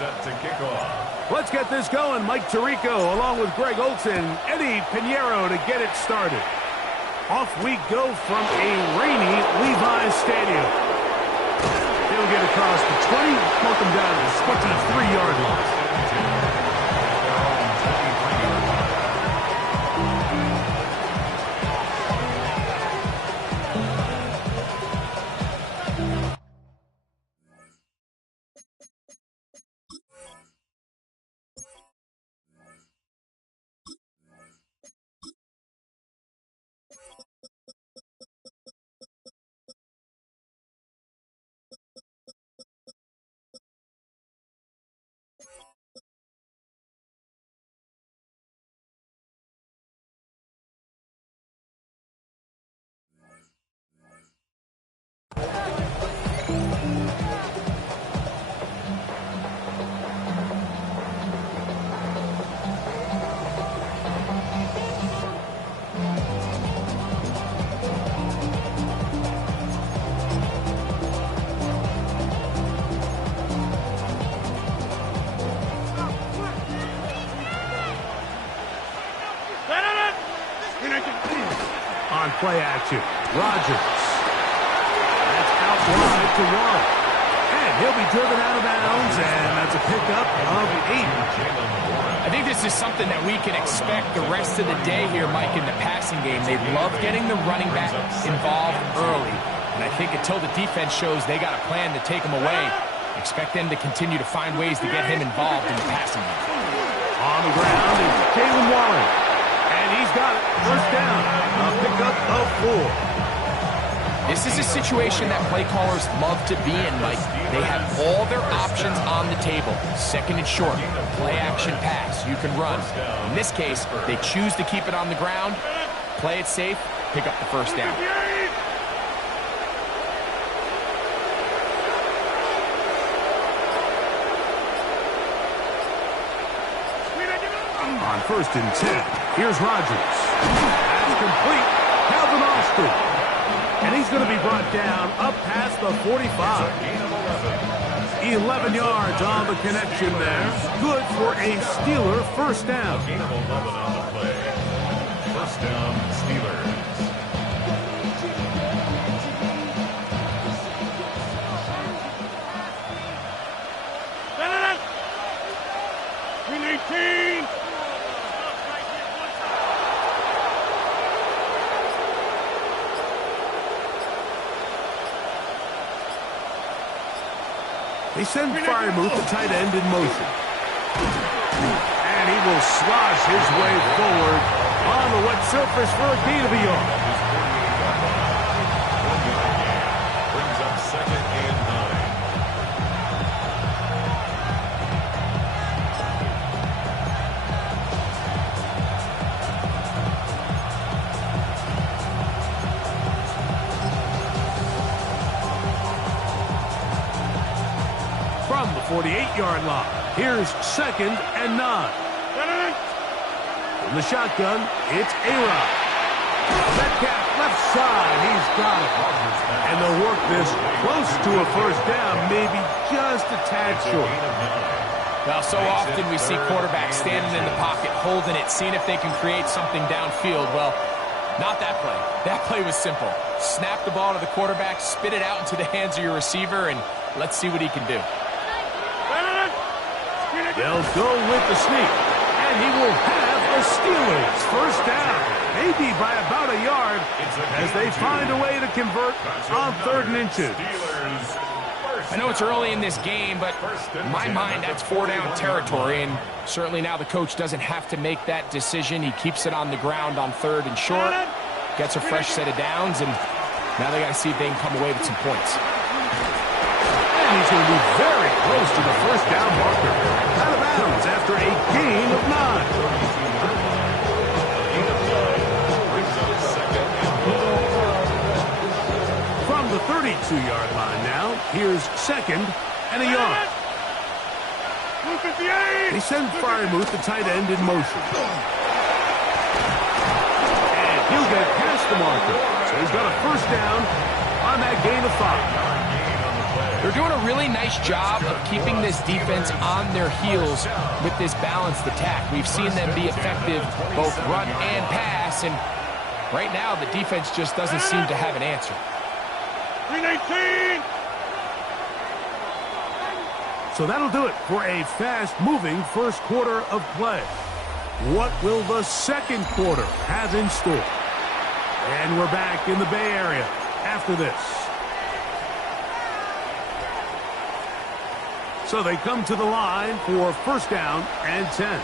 set to kick off. Let's get this going. Mike Tirico along with Greg Olson, Eddie Pinheiro to get it started. Off we go from a rainy Levi's Stadium. They'll get across the 20, welcome down to the 23-yard line. On play action, Rodgers. That's out wide to Warren. And he'll be driven out of bounds, and that's a pickup of 8. I think this is something that we can expect the rest of the day here, Mike, in the passing game. They love getting the running back involved early. And I think until the defense shows they got a plan to take him away, expect them to continue to find ways to get him involved in the passing game. On the ground is Jaylen Warren. And he's got it. First down. A pickup of 4. This is a situation that play callers love to be in, Mike. They have all their options on the table. Second and short, play action pass, you can run. In this case, they choose to keep it on the ground, play it safe, pick up the first down. On first and 10, here's Rodgers. That's complete. Calvin Austin. And he's going to be brought down up past the 45. 11 yards on the connection there. Good for a Steeler first down. Gain of 11 on the play. First down, Steelers. They send Freiermuth, the tight end, in motion. And he will slosh his way forward on the wet surface for a gain of a yard. Brings up second and 48-yard line. Here's second and 9. From the shotgun, it's A-Rod. Metcalf left side. He's got it. And they'll work this close to a first down, maybe just a tad short. Well, so often we see quarterbacks standing in the pocket, holding it, seeing if they can create something downfield. Well, not that play. That play was simple. Snap the ball to the quarterback, spit it out into the hands of your receiver, and let's see what he can do. They'll go with the sneak, and he will have the Steelers first down, maybe by about a yard, as they find a way to convert on 3rd and inches. I know it's early in this game, but in my mind, that's 4-down territory, and certainly now the coach doesn't have to make that decision. He keeps it on the ground on 3rd and short, gets a fresh set of downs, and now they got to see if they can come away with some points. And he's going to be very close to the first down marker. Out of bounds after a gain of 9. From the 32-yard line now, here's second and a yard. They send Freiermuth, the tight end, in motion. And he'll get past the marker. So he's got a first down on that gain of 5. They're doing a really nice job of keeping this defense on their heels with this balanced attack. We've seen them be effective both run and pass, and right now the defense just doesn't seem to have an answer. 319! So that'll do it for a fast-moving first quarter of play. What will the second quarter have in store? And we're back in the Bay Area after this. So they come to the line for first down and 10.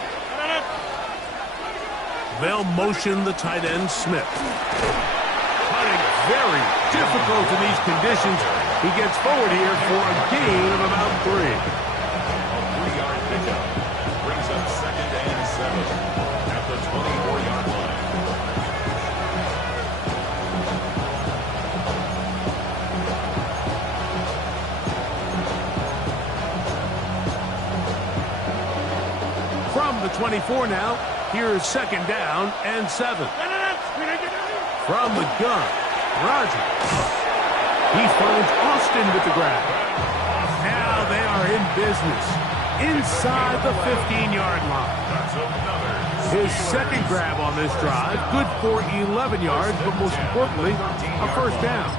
They'll motion the tight end Smith. Cutting very difficult in these conditions. He gets forward here for a gain of about 3. 3-yard pickup brings up second and 7 at the 24-yard line. From the 24 now, here's second down and 7. From the gun, Rodgers. He finds Austin with the grab. Now they are in business inside the 15-yard line. His second grab on this drive, good for 11 yards, but most importantly, a first down.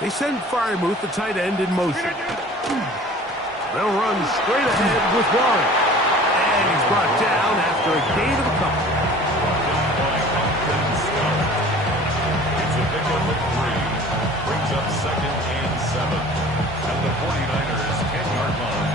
They send Freiermuth, the tight end, in motion. They'll run straight ahead with Warren. And he's brought down after a gain of a couple. It's a pickup of 3. Brings up second and 7 at the 49ers' 10-yard line.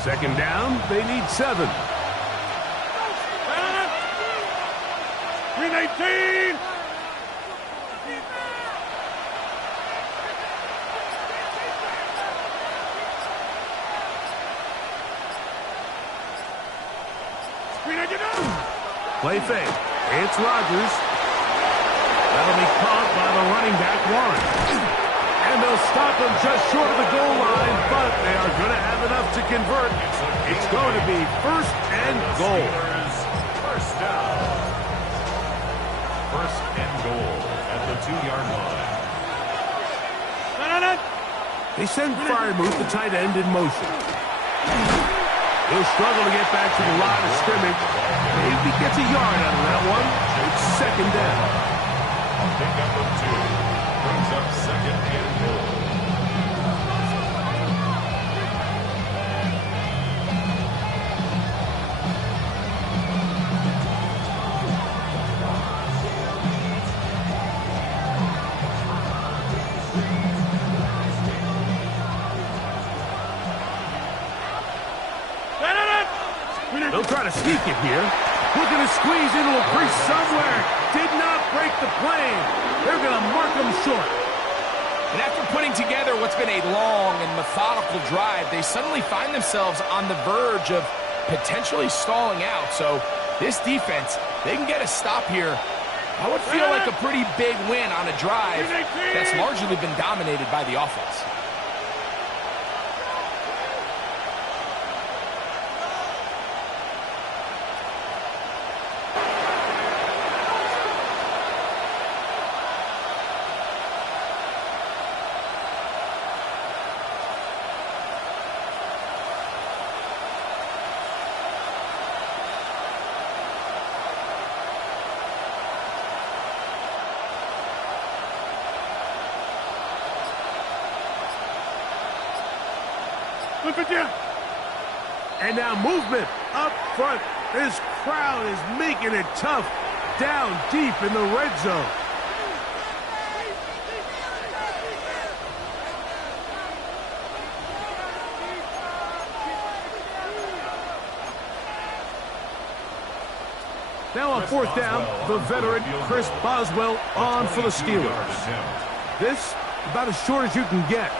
Second down, they need 7. 319! Play fake. It's Rodgers. That'll be caught by the running back, Warren. And they'll stop him just short of the goal line, but they are going to have enough to convert. It's going to be first and goal. First down. First and goal at the 2-yard line. They send Freiermuth, the tight end, in motion. He'll struggle to get back to the line of scrimmage. Maybe gets a yard out of that one. It's second down. Pickup of 2. Brings up second and goal. They'll try to sneak it here. Looking to squeeze into a crease somewhere. Did not break the plane. They're going to mark him short. And after putting together what's been a long and methodical drive, they suddenly find themselves on the verge of potentially stalling out. So this defense, they can get a stop here. I would feel like a pretty big win on a drive that's largely been dominated by the offense. And now movement up front. This crowd is making it tough down deep in the red zone. Now on fourth down, the veteran Chris Boswell on for the Steelers. This about as short as you can get.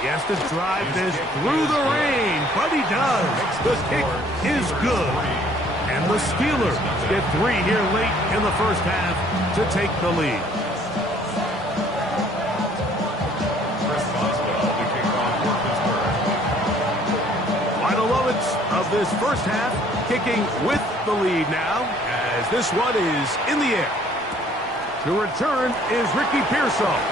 He has to drive this through the rain, but he does. The kick is good. And the Steelers get 3 here late in the first half to take the lead. Chris Boswell, the kickoff for Pittsburgh. Final moments of this first half, kicking with the lead now, as this one is in the air. The return is Ricky Pearsall.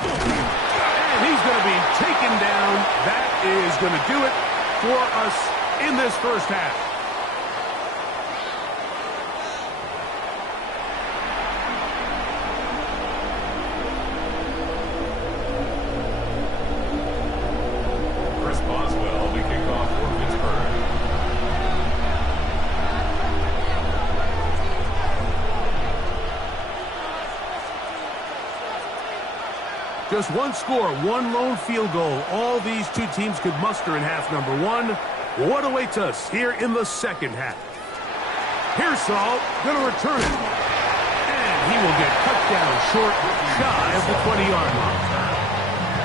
And he's going to be taken down. That is going to do it for us in this first half. Chris Boswell, the kickoff for Pittsburgh. Just one score, one lone field goal. All these two teams could muster in half number one. What awaits us here in the second half? Pearsall going to return it. And he will get cut down short, shy of the 20-yard line.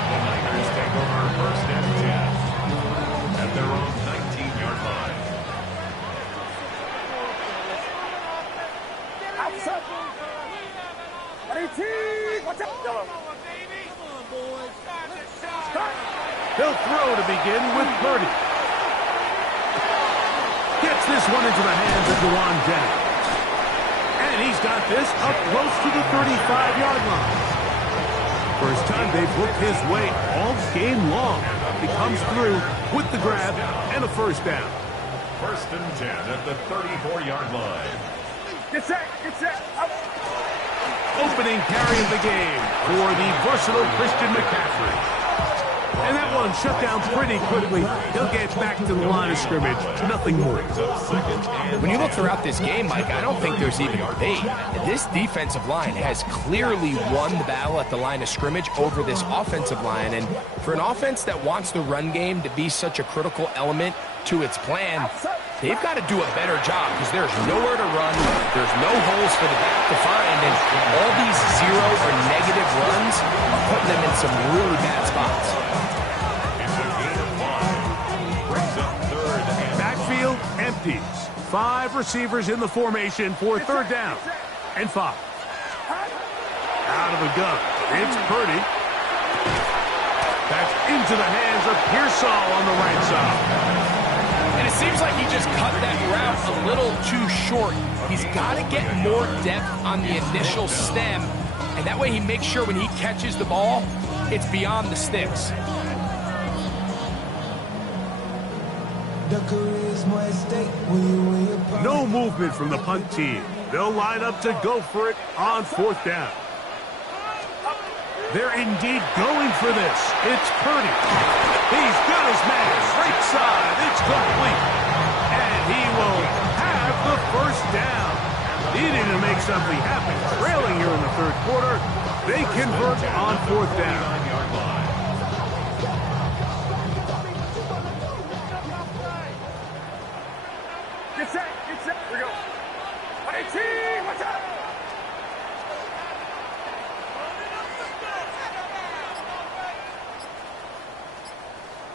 The Niners take over first and 10 at their own 19-yard line. He'll throw to begin with Purdy. Gets this one into the hands of Juwan Jennings. And he's got this up close to the 35-yard line. First time they've looked his way all game long. He comes through with the grab and a first down. First and 10 at the 34-yard line. Get set, up. Opening carry of the game for the versatile Christian McCaffrey. And that one shut down pretty quickly. He'll get back to the line of scrimmage. Nothing more. When you look throughout this game, Mike, I don't think there's even a debate. This defensive line has clearly won the battle at the line of scrimmage over this offensive line. And for an offense that wants the run game to be such a critical element to its plan, they've got to do a better job because there's nowhere to run. There's no holes for the back to find. And all these zero or negative runs are putting them in some really bad spots. Backfield empties. 5 receivers in the formation for third down and 5. Out of the gun. It's Purdy. That's into the hands of Pearsall on the right side. And it seems like he just cut that route a little too short. He's got to get more depth on the initial stem, and that way he makes sure when he catches the ball, it's beyond the sticks. No movement from the punt team. They'll line up to go for it on fourth down. They're indeed going for this. It's Purdy. He's got his man. Right side. It's complete. And he will have the first down. Needing to make something happen. Trailing here in the third quarter. They convert on fourth down. Get set. Here we go. 18, watch out.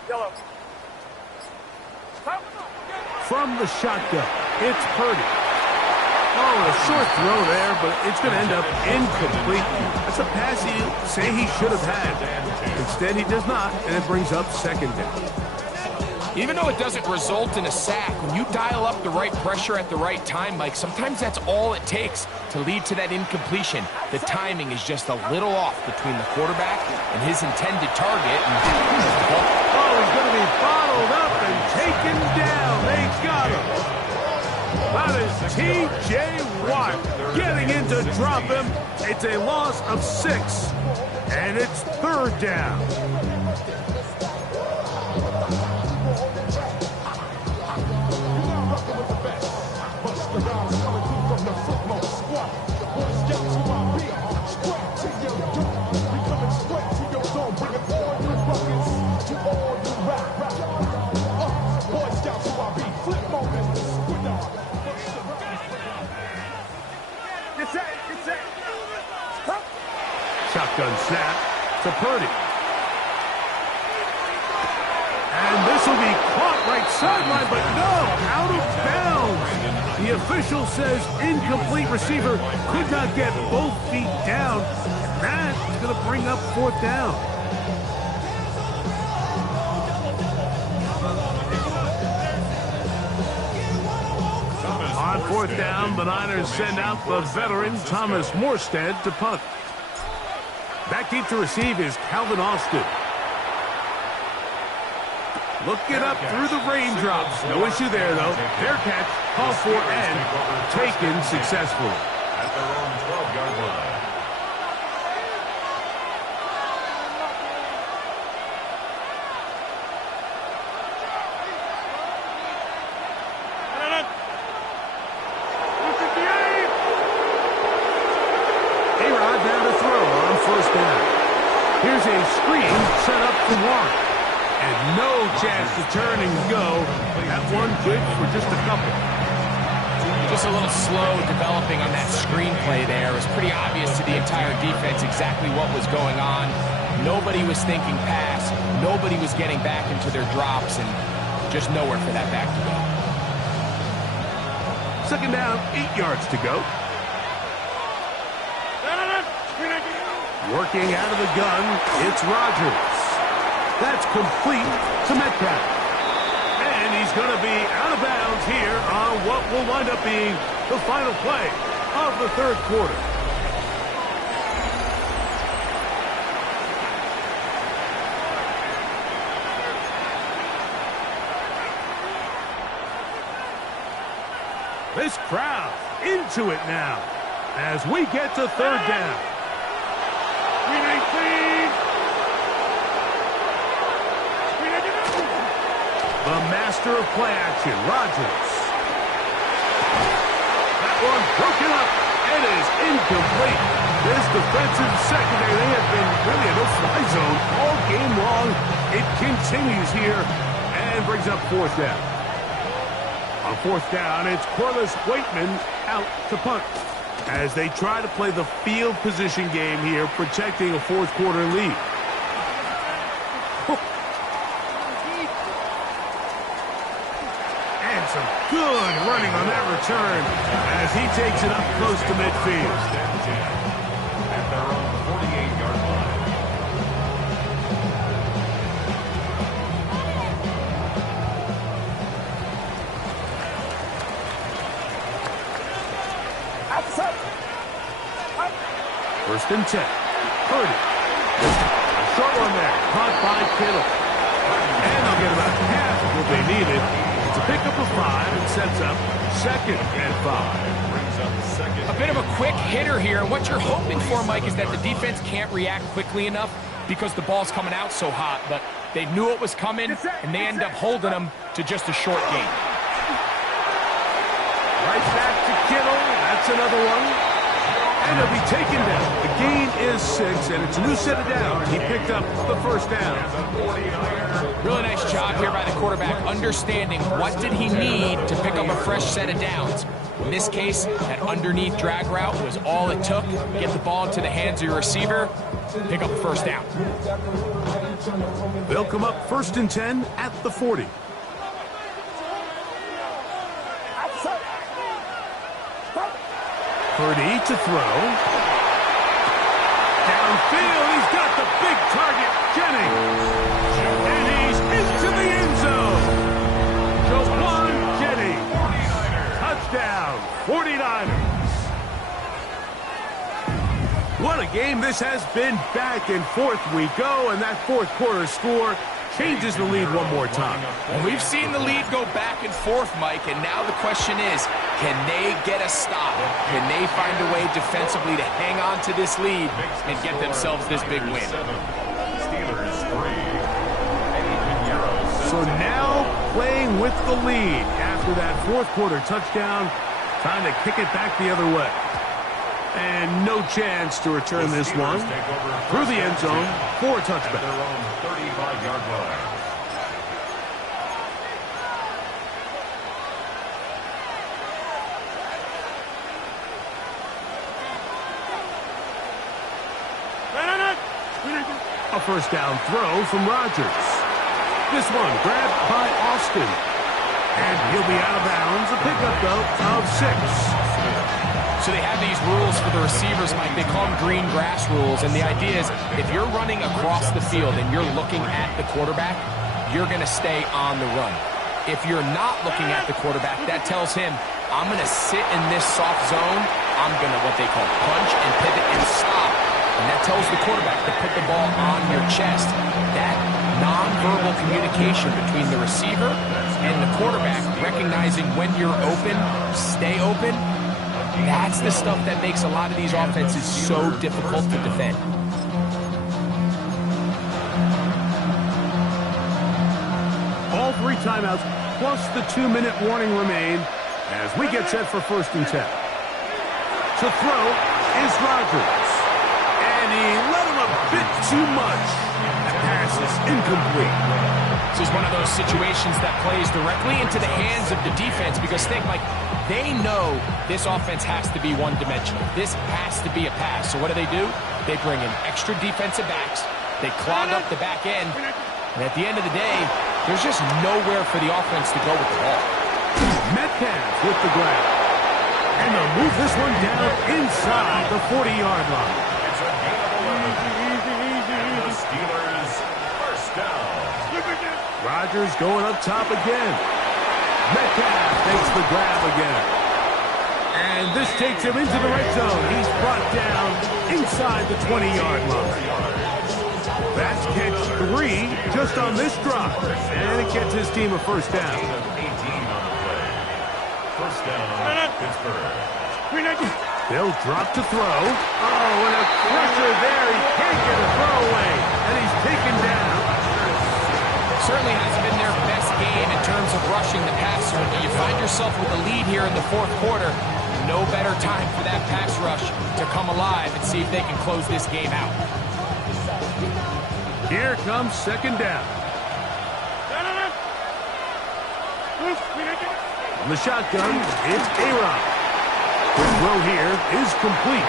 Yellow. From the shotgun, it's Purdy. Oh, a short throw there, but it's going to end up incomplete. That's a pass you say he should have had. Instead, he does not, and it brings up second down. Even though it doesn't result in a sack, when you dial up the right pressure at the right time, Mike, sometimes that's all it takes to lead to that incompletion. The timing is just a little off between the quarterback and his intended target. Oh, he's going to be bottled up and taken down. They got him. That is T.J. Watt getting in to drop him. It's a loss of 6, and it's third down. Shotgun snap to Purdy. And this will be caught right sideline, but no, out of bounds. The official says incomplete. Receiver could not get both feet down. And that's going to bring up 4th down. On 4th down, the Niners send out the veteran Thomas Morstead to punt. Back deep to receive is Calvin Austin. Looking up through the raindrops. No issue there, though. Fair catch, called for, and taken successfully. At their own 12-yard line. A-Rod down to throw on 1st down. Here's a screen set up for Warren. And no chance to turn and go. That one good for just a couple. Just a little slow developing on that screenplay there. It was pretty obvious to the entire defense exactly what was going on. Nobody was thinking pass. Nobody was getting back into their drops, and just nowhere for that back to go. 2nd down, 8 yards to go. Working out of the gun, it's Rodgers. That's complete to Metcalf. And he's going to be out of bounds here on what will wind up being the final play of the 3rd quarter. This crowd into it now as we get to 3rd down. The master of play action, Rodgers. That one broken up. It is incomplete. This defensive secondary, they have been really a no-fly zone all game long. It continues here and brings up 4th down. On 4th down, it's Corliss Waitman out to punt as they try to play the field position game here, protecting a 4th quarter lead. Some good running on that return as he takes it up close to midfield. At their own 48-yard line. First and 10. Purdy. A short one there. Caught by Kittle. And they'll get about half of what they needed. It's a pickup of 5 and sets up 2nd and 5. Brings up 2nd. A bit of a quick hitter here. What you're hoping for, Mike, is that the defense can't react quickly enough because the ball's coming out so hot. But they knew it was coming, and they end up holding them to just a short gain. Right back to Kittle. That's another one. And he'll be taken down. The gain is 6, and it's a new set of downs. He picked up the 1st down. Really nice job here by the quarterback, understanding what did he need to pick up a fresh set of downs. In this case, that underneath drag route was all it took. Get the ball into the hands of your receiver, pick up a 1st down. They'll come up 1st and 10 at the 40. Purdy to throw. Downfield, he's got the big target, Jennings. And he's into the end zone. Jawan Jennings. Touchdown, 49ers. What a game this has been. Back and forth we go, and that 4th quarter score changes the lead one more time. And we've seen the lead go back and forth, Mike, and now the question is, can they get a stop? Can they find a way defensively to hang on to this lead and get themselves this big win? Steelers 3. So now playing with the lead after that 4th quarter touchdown, trying to kick it back the other way. And no chance to return this one through the end zone for a touchback. Their own 35-yard line. A first down throw from Rodgers. This one grabbed by Austin. And he'll be out of bounds. A pickup, though, of 6. So they have these rules for the receivers, Mike. They call them green grass rules. And the idea is if you're running across the field and you're looking at the quarterback, you're going to stay on the run. If you're not looking at the quarterback, that tells him, I'm going to sit in this soft zone. I'm going to what they call punch and pivot and stop. And that tells the quarterback to put the ball on your chest. That nonverbal communication between the receiver and the quarterback, recognizing when you're open, stay open, that's the stuff that makes a lot of these offenses so difficult to defend. All 3 timeouts plus the 2-minute warning remain as we get set for 1st and 10. To throw is Rodgers. And he let him a bit too much. That pass is incomplete. This is one of those situations that plays directly into the hands of the defense because think, Mike, they know this offense has to be one-dimensional. This has to be a pass. So what do? They bring in extra defensive backs. They clog up the back end. And at the end of the day, there's just nowhere for the offense to go with the ball. Metcalf with the grab. And they'll move this one down inside the 40-yard line. It's a gain of 11. And the Steelers first down. Rodgers going up top again. Metcalf takes the grab again. And this takes him into the red zone. He's brought down inside the 20-yard line. That's catch 3 just on this drop. And it gets his team a first down. 18 on the play. First down, Pittsburgh. They'll drop to throw. Oh, and a pressure there. He can't get a throw away. And he's taken down. Certainly hasn't been their best game in terms of rushing the passer. And you find yourself with a lead here in the 4th quarter. No better time for that pass rush to come alive and see if they can close this game out. Here comes 2nd down. On the shotgun, it's A-Rod. The throw here is complete.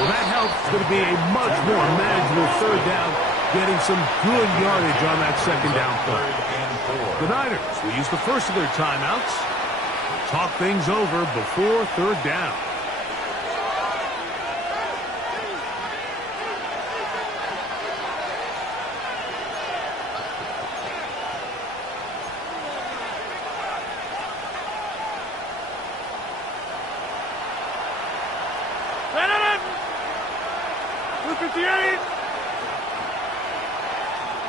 Well, that helps. It's going to be a much more manageable 3rd down, getting some good yardage on that 2nd down play. The Niners will use the first of their timeouts. Talk things over before 3rd down.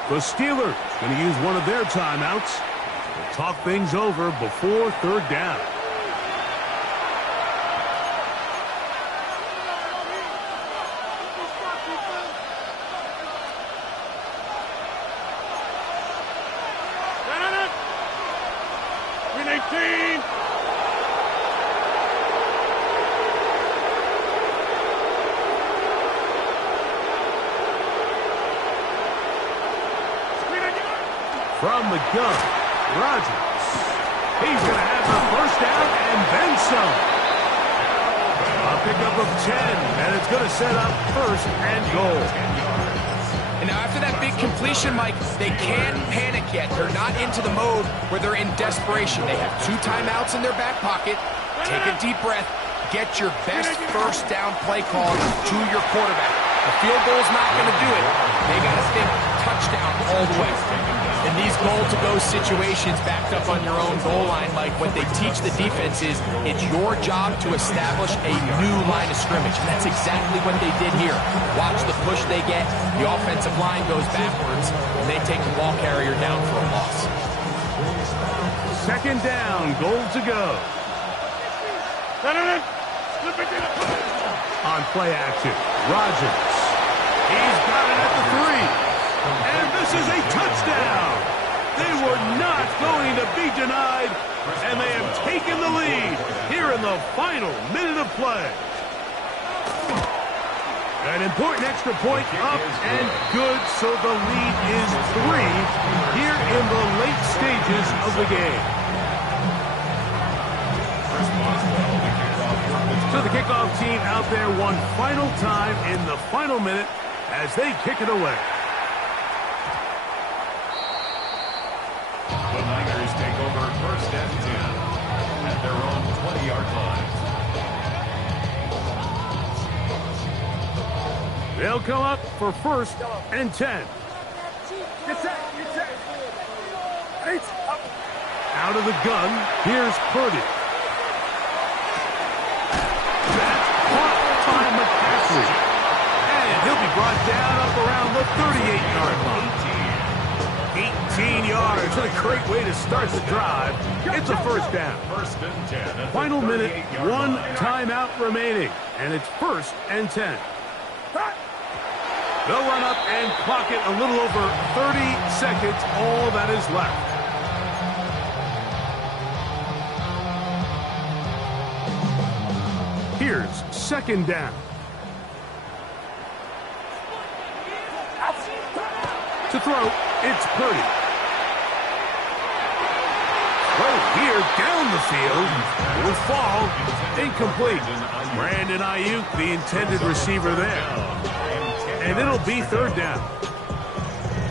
The Steelers going to use one of their timeouts to talk things over before 3rd down. From the gun, Rodgers. He's going to have the first down and then some. A pickup of 10, and it's going to set up 1st and goal. And now after that big completion, Mike, they can't panic yet. They're not into the mode where they're in desperation. They have 2 timeouts in their back pocket. Take a deep breath. Get your best first down play call to your quarterback. A field goal's not going to do it. They got to think touchdown all the way. In these goal-to-go situations backed up on your own goal line, Mike, what they teach the defense is it's your job to establish a new line of scrimmage. And that's exactly what they did here. Watch the push they get. The offensive line goes backwards, and they take the ball carrier down for a loss. 2nd down, goal to go. On play action, Rodgers. He's got it at the 3. And this is a touchdown. They were not going to be denied, and they have taken the lead here in the final minute of play. An important extra point up and good, so the lead is 3 here in the late stages of the game. So the kickoff team out there one final time in the final minute as they kick it away. The Niners take over 1st and 10 at their own 20-yard line. They'll come up for 1st and 10. Get set, get set. 8, up. Out of the gun, here's Purdy. That's caught by McCaffrey. And he'll be brought down up around the 38-yard line. 18 yards. What a great way to start the drive. It's a 1st down. 1st and 10. Final minute, 38-yard 1 line. timeout remaining. And it's 1st and 10. They'll run up and clock it a little over 30 seconds, all that is left. Here's 2nd down. To throw, it's Purdy. Throw here down the field. Will fall. Incomplete. Brandon Ayuk, the intended receiver there. And it'll be 3rd down.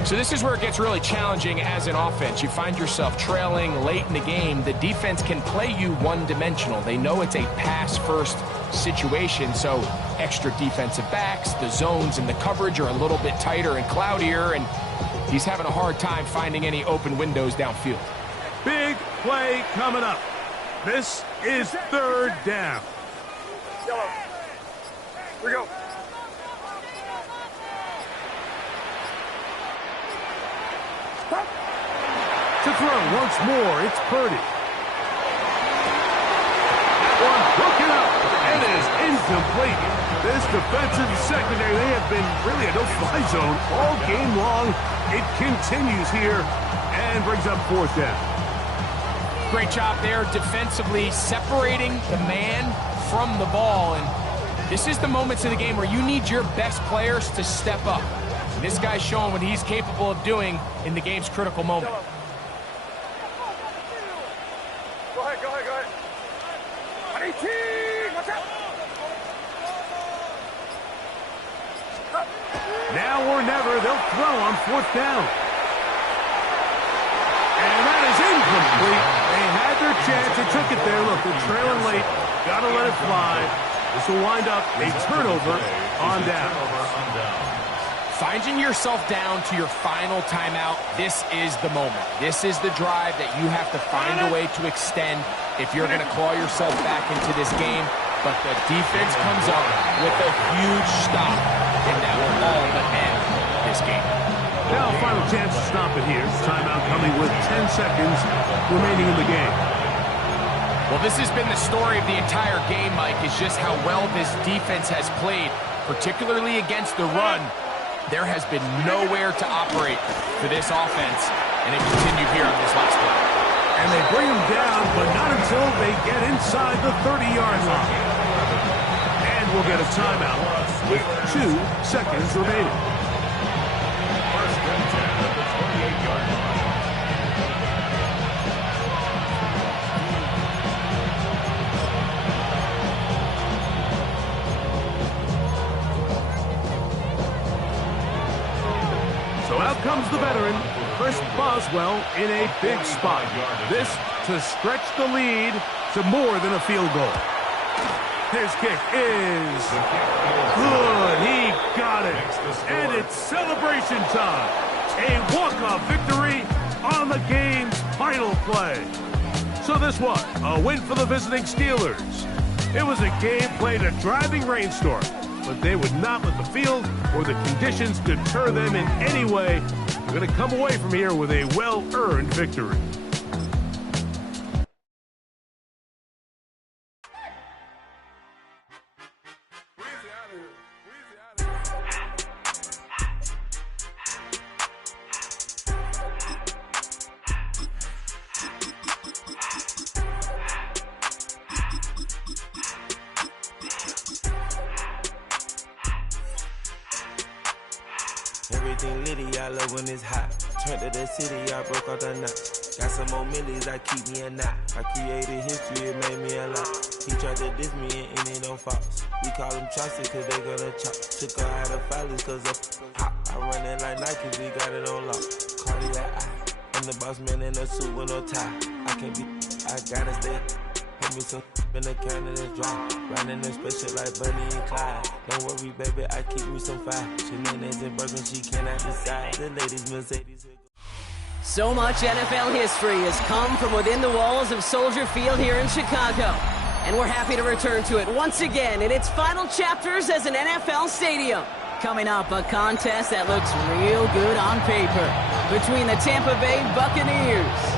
So this is where it gets really challenging as an offense. You find yourself trailing late in the game. The defense can play you one-dimensional. They know it's a pass-first situation, so extra defensive backs, the zones and the coverage are a little bit tighter and cloudier, and he's having a hard time finding any open windows downfield. Big play coming up. This is 3rd down. Yellow. Here we go. To throw once more, it's Purdy. That one broken up. It is incomplete. This defensive secondary, they have been really a no-fly zone all game long. It continues here and brings up 4th down. Great job there defensively, separating the man from the ball. And this is the moments in the game where you need your best players to step up. And this guy's showing what he's capable of doing in the game's critical moment. Go ahead, go ahead, go ahead. 18, watch out. Now or never, they'll throw on 4th down. And that is incomplete. They had their chance. They took it there. Look, they're trailing late. Got to let it fly. This will wind up a turnover on down. Finding yourself down to your final timeout, this is the moment. This is the drive that you have to find a way to extend if you're going to claw yourself back into this game. But the defense comes up with a huge stop, and that will all but end this game. Now, final chance to stop it here. Timeout coming with 10 seconds remaining in the game. Well, this has been the story of the entire game, Mike, is just how well this defense has played, particularly against the run. There has been nowhere to operate for this offense, and it continued here on this last play. And they bring him down, but not until they get inside the 30-yard line. And we'll get a timeout with 2 seconds remaining. 1st and 10 at the 28-yard line. So out comes the veteran, Chris Boswell, in a big spot. This to stretch the lead to more than a field goal. His kick is good. He got it. And it's celebration time. A walk-off victory on the game's final play. So this was a win for the visiting Steelers. It was a game played in a driving rainstorm, but they would not let the field or the conditions deter them in any way. They're going to come away from here with a well-earned victory. Everything litty, I love when it's hot. Turned to the city, I broke out the knot. Got some more millies that keep me a knot. I created history, it made me a lot. He tried to diss me and it don't false. We call them chopsticks cause they gonna chop. Took her out of filers cause of hot. I run it like Nike, we got it on lock. Cardiac eye. I'm the boss man in a suit with no tie. I can't be, I gotta stay. Hold me some in the can and it's dry. Riding in special like Bunny and Clyde. Don't worry, baby, I keep me some fire. Shenanigans and Birkin, she cannot decide. The ladies Mercedes. So much NFL history has come from within the walls of Soldier Field here in Chicago. And we're happy to return to it once again in its final chapters as an NFL stadium. Coming up, a contest that looks real good on paper between the Tampa Bay Buccaneers